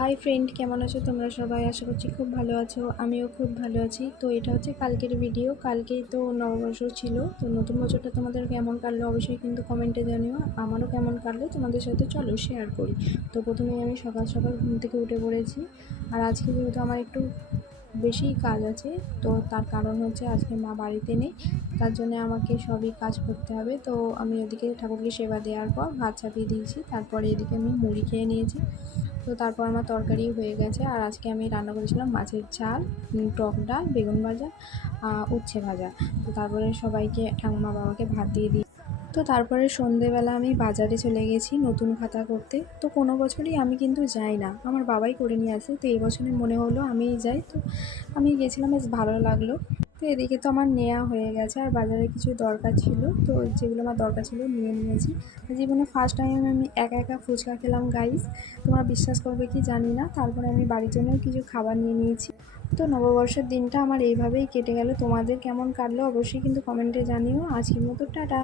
Hi friend, কেমন আছো তোমরা সবাই? আশা করছি খুব ভালো আছো। আমিও খুব ভালো আছি। তো এটা হচ্ছে কালকের ভিডিও। কালকেই তো নববর্ষ ছিল। তো নতুন বছরটা তোমাদের কেমন কাটলো অবশ্যই কিন্তু কমেন্টে জানিও। আমারও কেমন কাটলো তোমাদের সাথে চলো শেয়ার করি। তো প্রথমেই আমি সকাল সকাল ঘুম থেকে উঠে পড়েছি। আর আজকে যেহেতু আমার একটু বেশি কাজ আছে, তো তার কারণ হচ্ছে আজকে মা বাড়িতে নেই। তার জন্য আমাকে সবই কাজ করতে হবে। তো আমি ওদিকে ঠাকুরকে সেবা দেওয়ার পর ভাত চাপিয়ে দিয়েছি। তারপরে এদিকে আমি মুড়ি খেয়ে নিয়েছি। তো তারপর আমার তরকারি হয়ে গেছে। আর আজকে আমি রান্না করেছিলাম মাছের ঝাল, টক ডাল, বেগুন ভাজা, উচ্ছে ভাজা। তো তারপরে সবাইকে ঠাকুমা বাবাকে ভাত দিয়ে দিই। তো তারপরে সন্ধেবেলা আমি বাজারে চলে গেছি নতুন খাতা করতে। তো কোনো বছরই আমি কিন্তু যাই না, আমার বাবাই করে নিয়ে আসে। তো এই বছরে মনে হলো আমিই যাই। তো আমি গেছিলাম, বেশ ভালো লাগলো। তো এদিকে তো আমার নেওয়া হয়ে গেছে, আর বাজারে কিছু দরকার ছিল, তো যেগুলো আমার দরকার ছিল নিয়ে নিয়েছি। জীবনে ফার্স্ট টাইম আমি একা একা ফুচকা খেলাম গাইস। তোমরা বিশ্বাস করবে কি জানি না। তারপরে আমি বাড়ির জন্যও কিছু খাবার নিয়ে নিয়েছি। তো নববর্ষের দিনটা আমার এইভাবেই কেটে গেল। তোমাদের কেমন কাটলো অবশ্যই কিন্তু কমেন্টে জানিও। আজকের মতো টাটা।